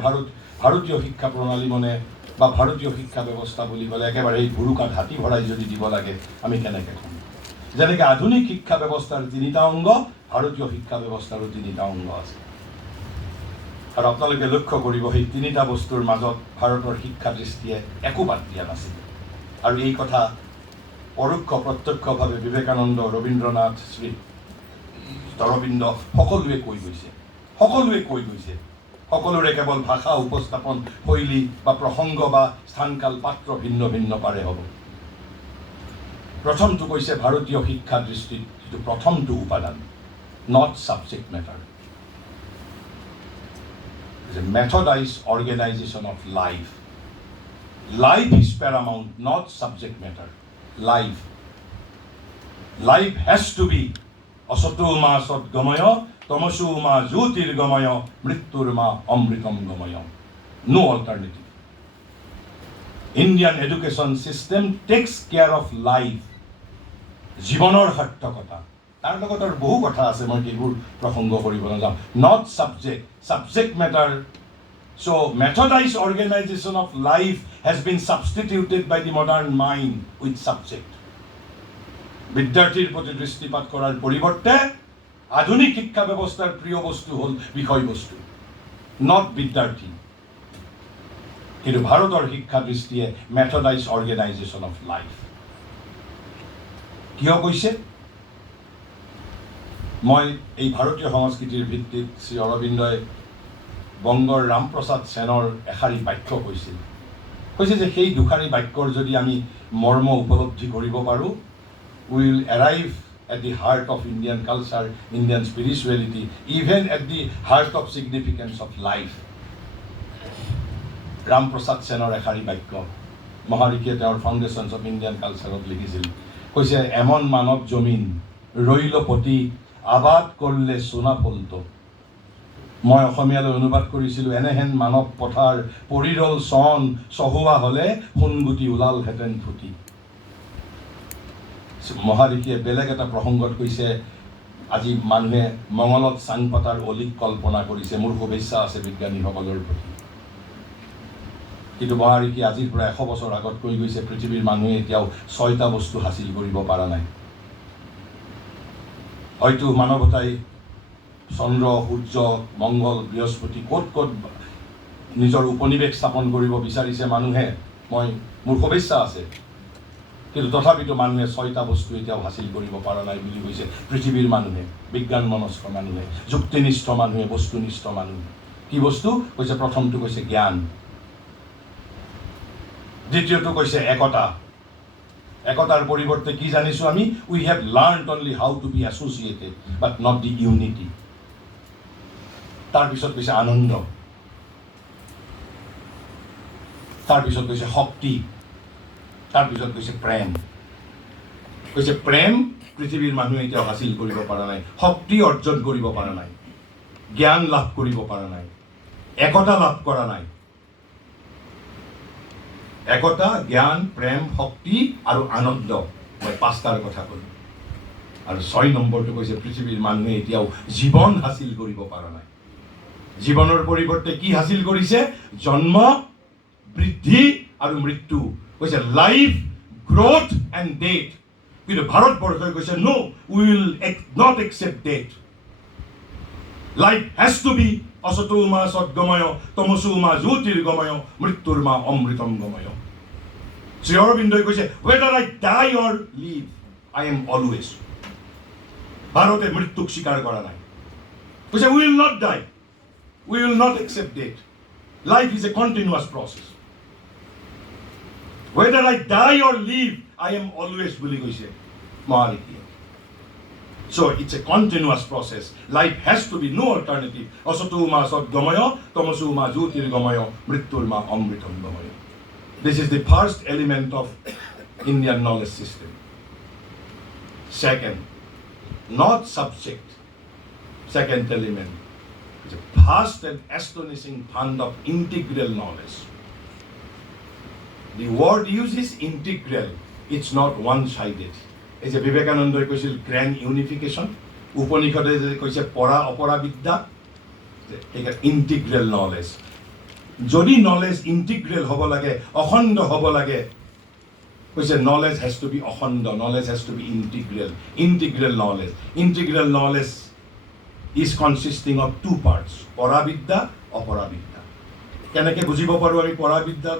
ভাৰতীয় শিক্ষা প্ৰণালী মানে বা ভাৰতীয় শিক্ষা ব্যৱস্থা বুলি ক'লে একেবাৰে এই ভুৰুকাত হাতী ভৰাই যদি দিব লাগে, আমি কেনেকৈ ক'ম? যেনেকৈ আধুনিক শিক্ষা ব্যৱস্থাৰ 3টা অংগ, ভাৰতীয় শিক্ষা ব্যৱস্থাৰো 3টা অংগ আছে। আৰু আপোনালোকে লক্ষ্য কৰিব সেই 3টা বস্তুৰ মাজত ভাৰতৰ শিক্ষা দৃষ্টিয়ে একো বাদ দিয়া নাছিল। আৰু এই কথা পৰোক্ষ প্ৰত্যক্ষভাৱে বিবেকানন্দ, ৰবীন্দ্ৰনাথ, শ্ৰী অৰবিন্দ সকলোৱে কৈ গৈছে। সকলোৰে কেৱল ভাষা উপস্থাপন শৈলী বা প্ৰসংগ বা স্থানকাল পাত্ৰ ভিন্ন ভিন্ন পাৰে হ'ব। প্ৰথমটো কৈছে ভাৰতীয় শিক্ষা দৃষ্টিত যিটো প্ৰথমটো উপাদান, not subject matter, methodized organization of life. Life is paramount, not subject matter. Life has to be asato ma sat gamaya, tamasu ma jyotir gamaya, mrittur ma amritam gamaya. No alternative. Indian education system takes care of life. জীৱনৰ সাৰ্থকতা, তাৰ লগত আৰু বহু কথা আছে, মই এইবোৰ প্ৰসংগ কৰিব নাযাওঁ। Not subject matter. So' methodise organisation of life has been substituted by the modern mind with subject. বিদ্যাৰ্থীৰ প্ৰতি দৃষ্টিপাত কৰাৰ পৰিৱৰ্তে আধুনিক শিক্ষা ব্যৱস্থাৰ প্ৰিয় বস্তু হ'ল বিষয়বস্তু, নট বিদ্যাৰ্থী। কিন্তু ভাৰতৰ শিক্ষা দৃষ্টিয়ে মেথডাইজ অৰ্গেনাইজেশ্যন অফ লাইফ। কিয় কৈছে? মই এই ভাৰতীয় সংস্কৃতিৰ ভিত্তিত শ্ৰী অৰবিন্দই বংগৰ ৰামপ্ৰসাদ সেনৰ এষাৰি বাক্য কৈছে যে সেই দুষাৰি বাক্যৰ যদি আমি মৰ্ম উপলব্ধি কৰিব পাৰোঁ, we will arrive at the heart of Indian culture, Indian spirituality, even at the heart of significance of life. Ramprasad সেনৰ এষাৰি বাক্য মহাৰিষিয়ে তেওঁৰ ফাউণ্ডেশ্যনছ অফ ইণ্ডিয়ান কালচাৰত লিখিছিল। কৈছে এমন মানৱ জমিন ৰৈল পতি আবাদ কৰলে সোনা ফলত, মই অসমীয়ালৈ অনুবাদ কৰিছিলোঁ, এনেহেন মানৱ পথাৰ পৰিৰল চন চহুৱা হ'লে সোণগুটি ওলালহেঁতেন ফুটি। মহাদেশীয়ে বেলেগ এটা প্ৰসংগত কৈছে, আজি মানুহে মঙলত চাং পাতাৰ অলিক কল্পনা কৰিছে। মোৰ শুভেচ্ছা আছে বিজ্ঞানীসকলৰ প্ৰতি। কিন্তু মহাদেশী আজিৰ পৰা 100 বছৰ আগত কৈ গৈছে, পৃথিৱীৰ মানুহে এতিয়াও 6টা বস্তু হাসিল কৰিব পৰা নাই। হয়তো মানৱতাই চন্দ্ৰ, সূৰ্য, মংগল, বৃহস্পতি ক'ত ক'ত নিজৰ উপনিৱেশ স্থাপন কৰিব বিচাৰিছে মানুহে, মোৰ শুভেচ্ছা আছে। কিন্তু তথাপিতো মানুহে 6টা বস্তু এতিয়াও হাসিল কৰিব পৰা নাই বুলি কৈছে পৃথিৱীৰ মানুহে, বিজ্ঞান মনস্ক মানুহে, যুক্তিনিষ্ঠ মানুহে, বস্তুনিষ্ঠ মানুহে। কি বস্তু কৈছে? প্ৰথমটো কৈছে জ্ঞান, দ্বিতীয়টো কৈছে একতা। একতাৰ পৰিৱৰ্তে কি জানিছোঁ আমি? We have learned only how to be associated but not the unity. তাৰপিছত কৈছে আনন্দ, তাৰপিছত কৈছে শক্তি, তাৰপিছত কৈছে প্ৰেম। কৈছে প্ৰেম পৃথিৱীৰ মানুহে এতিয়াও হাসিল কৰিব পৰা নাই, শক্তি অৰ্জন কৰিব পৰা নাই, জ্ঞান লাভ কৰিব পৰা নাই, একতা লাভ কৰা নাই। একতা, জ্ঞান, প্ৰেম, শক্তি আৰু আনন্দ, মই 5টাৰ কথা ক'লোঁ। আৰু 6 নম্বৰটো কৈছে পৃথিৱীৰ মানুহে এতিয়াও জীৱন হাসিল কৰিব পৰা নাই। জীৱনৰ পৰিৱৰ্তে কি হাসিল কৰিছে? জন্ম, বৃদ্ধি আৰু মৃত্যু। কৈছে লাইফ, গ্ৰোথ এণ্ড ডেথ। কিন্তু ভাৰতবৰ্ষই কৈছে no, we will not accept death. Life has to be অসতো মা সদ্গময় তমসো মা জ্যোতিৰ্গময় মৃত্যুৰ মা অমৃতম গময়। শ্ৰী অৰবিন্দই কৈছে whether I die or live, I am always. ভাৰতে মৃত্যুক স্বীকাৰ কৰা নাই। কৈছে we will not die, we will not accept death. Life is a continuous process. Whether I die or live, I am always বুলি কৈছে মহাদেশীয়ে। So it's a continuous process. Life has to be no alternative. Asato ma sadgamaya, tamaso ma jyotirgamaya, mrittur ma amritam gamaya. This is the first element of Indian knowledge system. Second, not subject. Second element is a vast and astonishing fund of integral knowledge. The word used is integral. It's not one-sided. এই যে বিবেকানন্দই কৈছিল grand unification, উপনিষদে যে কৈছে পৰা অপৰা বিদ্যা, integral knowledge. যদি নলেজ ইণ্টিগ্ৰেল হ'ব লাগে, অখণ্ড হ'ব লাগে, কৈছে নলেজ হেজ টু বি অখণ্ড, knowledge has to be integral. Integral knowledge, integral knowledge is consisting of 2 parts, পৰাবিদ্যা, অপৰাবিদ্যা। কেনেকৈ বুজিব পাৰোঁ আমি পৰাবিদ্যা,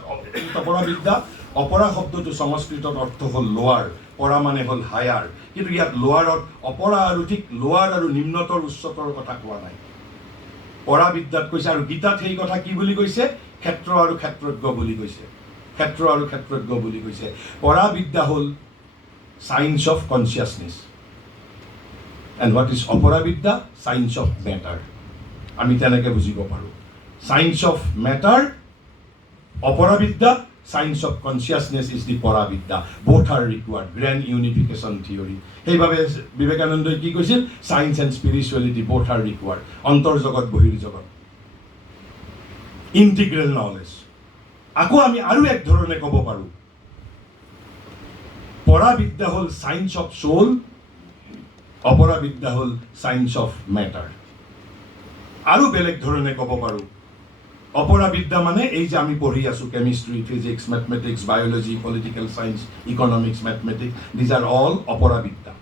অপৰাবিদ্যা? অপৰা শব্দটো সংস্কৃতত অৰ্থ হ'ল লোৱাৰ, পৰা মানে হ'ল হায়াৰ। কিন্তু ইয়াত লোৱাৰত অপৰা আৰু ঠিক লোৱাৰ আৰু নিম্নতৰ উচ্চতৰ কথা কোৱা নাই। পৰাবিদ্যাত কৈছে, আৰু গীতাত সেই কথা কি বুলি কৈছে? ক্ষেত্ৰ আৰু ক্ষেত্ৰজ্ঞ বুলি কৈছে, ক্ষেত্ৰ আৰু ক্ষেত্ৰজ্ঞ বুলি কৈছে। পৰাবিদ্যা হ'ল science of consciousness, and what is অপৰাবিদ্যা? Science of matter. আমি তেনেকৈ বুজিব পাৰোঁ। চায়েন্স অফ মেটাৰ, অপৰাবিদ্যা, science of consciousness is the paravidya. Both are required. Grand unification theory. সেইভাবে বিবেকানন্দই কি কৈছিল? Science and spirituality both are required. অন্তৰ জগত, বহিৰ জগত। Integral knowledge. আকৌ আমি আৰু এক ধৰণে ক'ব পাৰোঁ, পৰাবিদ্যা হ'ল science of soul, অপৰাবিদ্যা হ'ল science of matter. আৰু বেলেগ ধৰণে ক'ব পাৰোঁ, অপৰাবিদ্যা মানে এই যে আমি পঢ়ি আছোঁ, chemistry, physics, mathematics, biology, political science, economics, mathematics, these are all অপৰাবিদ্যা।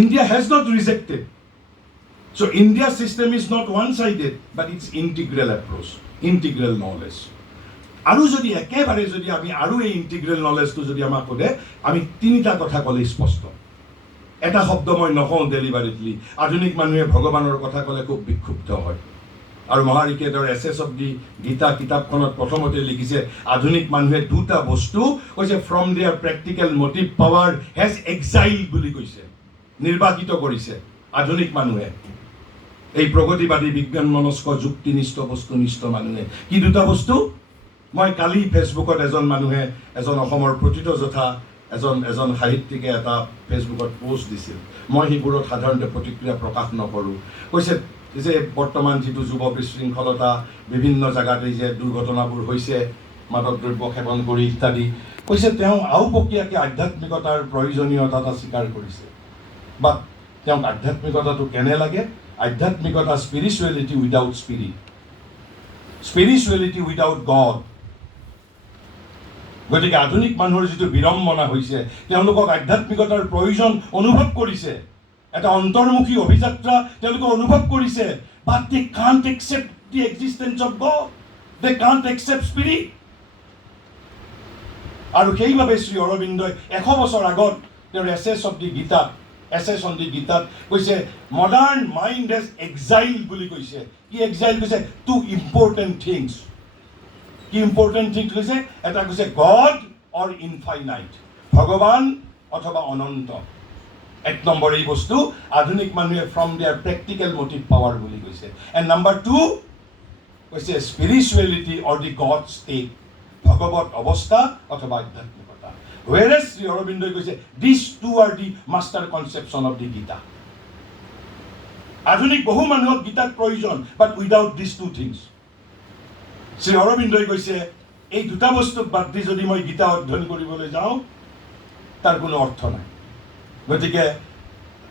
India has not rejected. So India's system is not one-sided, but it's integral approach, integral knowledge. আৰু যদি একেবাৰে যদি আমি আৰু এই ইণ্টিগ্ৰেল নলেজটো যদি আমাক সোধে, আমি 3টা কথা ক'লে স্পষ্ট। এটা শব্দ মই নকওঁ ডেলিভাৰিটলি, আধুনিক মানুহে ভগৱানৰ কথা ক'লে খুব বিক্ষুব্ধ হয়। আৰু মহাৰিকে তেওঁৰ এছেছ অফ দি গীতা কিতাপখনত প্ৰথমতে লিখিছে, আধুনিক মানুহে 2টা বস্তু কৈছে, from their practical motive power has exile বুলি কৈছে, নিৰ্বাসিত কৰিছে আধুনিক মানুহে। এই প্ৰগতিবাদী বিজ্ঞান মনস্ক যুক্তিনিষ্ঠ বস্তুনিষ্ঠ মানুহে কি 2টা বস্তু? মই কালি ফেচবুকত এজন অসমৰ প্ৰথিতযথা এজন সাহিত্যিকে এটা ফেচবুকত পোষ্ট দিছিল। মই সেইবোৰত সাধাৰণতে প্ৰতিক্ৰিয়া প্ৰকাশ নকৰোঁ। কৈছে যে বৰ্তমান যিটো যুৱ বিশৃংখলতা বিভিন্ন জেগাত এই যে দুৰ্ঘটনাবোৰ হৈছে মাদক দ্ৰব্য সেৱন কৰি ইত্যাদি কৈছে তেওঁ আওপকীয়াকৈ আধ্যাত্মিকতাৰ প্ৰয়োজনীয়তা এটা স্বীকাৰ কৰিছে বা তেওঁক আধ্যাত্মিকতাটো কেনে লাগে আধ্যাত্মিকতা spirituality without spirit spirituality without god গতিকে আধুনিক মানুহৰ যিটো বিড়ম্বনা হৈছে তেওঁলোকক আধ্যাত্মিকতাৰ প্ৰয়োজন অনুভৱ কৰিছে এটা অন্তৰ্মুখী অভিযাত্ৰা তেওঁলোকে অনুভৱ কৰিছে but they can't accept the existence of God they can't accept spirit আৰু সেইবাবে শ্ৰী অৰবিন্দই 100 বছৰ আগত তেওঁৰ এছেছ অফ দি গীতাত কৈছে মডাৰ্ণ মাইণ্ড হেজ এক্সাইল বুলি কৈছে কি এক্সাইল কৈছে টু ইম্পৰ্টেণ্ট থিংছ কি ইম্পৰ্টেণ্ট থিংছ কৈছে এটা কৈছে গড অৰ ইনফাইনাইট ভগৱান অথবা অনন্ত 1 নম্বৰ এই বস্তু আধুনিক মানুহে from their practical motive power বুলি কৈছে এণ্ড নম্বৰ 2 কৈছে spirituality or the god state ভগৱত অৱস্থা অথবা আধ্যাত্মিকতা whereas শ্ৰী অৰবিন্দই কৈছে these two are the master conception of the Gita আধুনিক বহু মানুহক গীতাৰ প্ৰয়োজন but without these two things Shri অৰবিন্দই কৈছে এই দুটা বস্তু বাদ দি যদি মই গীতা অধ্যয়ন কৰিবলৈ যাওঁ তাৰ কোনো অৰ্থ নাই গতিকে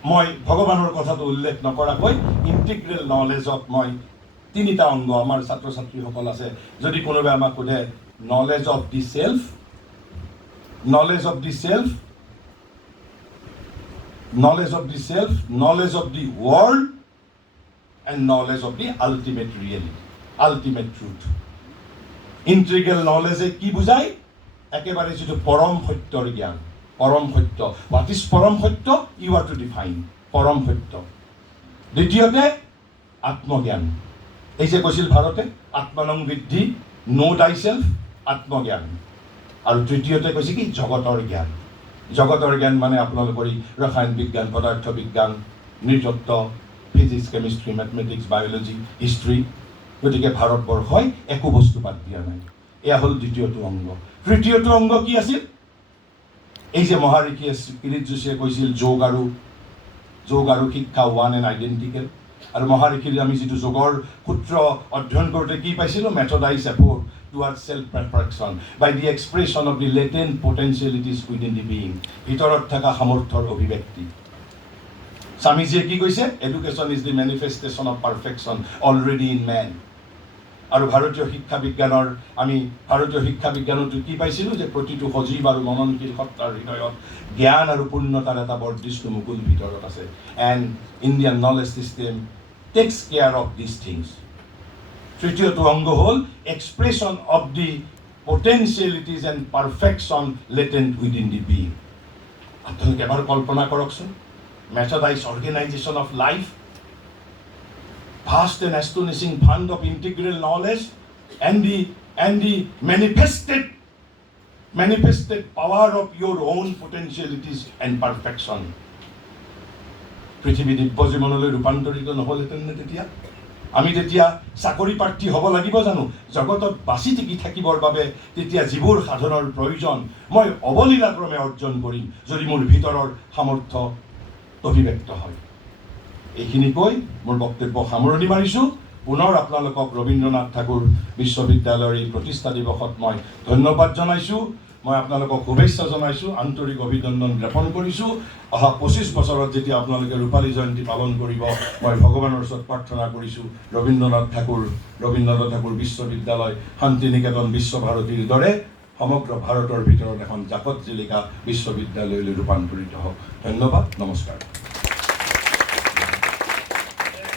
মই ভগৱানৰ কথাটো উল্লেখ নকৰাকৈ ইণ্টিগ্ৰেল নলেজত মই তিনিটা অংগ আমাৰ ছাত্ৰ ছাত্ৰীসকল আছে যদি কোনোবাই আমাক সোধে knowledge of the self, knowledge of the world, and knowledge of the ultimate reality, ultimate truth. Integral knowledge কি বুঝায় একেবাৰে যিটো পৰম সত্যৰ জ্ঞান পৰম সত্য what is পৰম সত্য you are to define পৰম সত্য দ্বিতীয়তে আত্মজ্ঞান এই যে কৈছিল ভাৰতে আত্মানং বৃদ্ধি know thyself আত্মজ্ঞান আৰু তৃতীয়তে কৈছে কি জগতৰ জ্ঞান মানে আপোনালোকৰ ৰসায়ন বিজ্ঞান পদাৰ্থ বিজ্ঞান নৃতত্ব physics chemistry mathematics biology history গতিকে ভাৰতবৰ্ষই একো বস্তু বাদ দিয়া নাই এয়া হ'ল দ্বিতীয়টো অংগ তৃতীয়টো অংগ কি আছিল এই যে মহাৰিষি কিৰিট যোশীয়ে কৈছিল যোগ আৰু শিক্ষা ওৱান এণ্ড আইডেণ্টিকেল আৰু মহাৰিষিৰ আমি যিটো যোগৰ সূত্ৰ অধ্যয়ন কৰোঁতে কি পাইছিলোঁ মেথডাইজ effort towards self-perfection by the expression of the latent potentialities within the being ভিতৰত থকা সামৰ্থ্যৰ অভিব্যক্তি স্বামীজীয়ে কি কৈছে education is the manifestation of perfection already in man আৰু ভাৰতীয় শিক্ষা বিজ্ঞানতো কি পাইছিলোঁ যে প্ৰতিটো সজীৱ আৰু মননশীল সত্তাৰ হৃদয়ত জ্ঞান আৰু পূৰ্ণতাৰ এটা বৰ্ধিষ্ণু মুকুল ভিতৰত আছে and Indian knowledge system takes care of this things তৃতীয়টো অংগ হ'ল expression of the potentialities and perfection latent within the being আপোনালোকে এবাৰ কল্পনা কৰকচোন methodise organisation of life vast and astonishing fund of integral knowledge and the manifested power of your own potentialities and perfection পৃথিৱী দিব্য জীৱনলৈ ৰূপান্তৰিত নহ'লহেঁতেন নে তেতিয়া আমি তেতিয়া চাকৰি প্ৰাৰ্থী হ'ব লাগিব জানো জগতত বাচি টিকি থাকিবৰ বাবে তেতিয়া যিবোৰ সাধনৰ প্ৰয়োজন মই অৱলীলাক্ৰমে অৰ্জন কৰিম যদি মোৰ ভিতৰৰ সামৰ্থ্য অভিব্যক্ত হয় এইখিনি কৈ মোৰ বক্তব্য সামৰণি মাৰিছোঁ পুনৰ আপোনালোকক ৰবীন্দ্ৰনাথ ঠাকুৰ বিশ্ববিদ্যালয়ৰ এই প্ৰতিষ্ঠা দিৱসত মই ধন্যবাদ জনাইছোঁ মই আপোনালোকক শুভেচ্ছা জনাইছোঁ আন্তৰিক অভিনন্দন জ্ঞাপন কৰিছোঁ অহা 25 বছৰত যেতিয়া আপোনালোকে ৰূপালী জয়ন্তী পালন কৰিব মই ভগৱানৰ ওচৰত প্ৰাৰ্থনা কৰিছোঁ ৰবীন্দ্ৰনাথ ঠাকুৰ বিশ্ববিদ্যালয় শান্তি নিকেতন বিশ্বভাৰতীৰ দৰে সমগ্ৰ ভাৰতৰ ভিতৰত এখন জাকত জিলিকা বিশ্ববিদ্যালয়লৈ ৰূপান্তৰিত হওক ধন্যবাদ নমস্কাৰ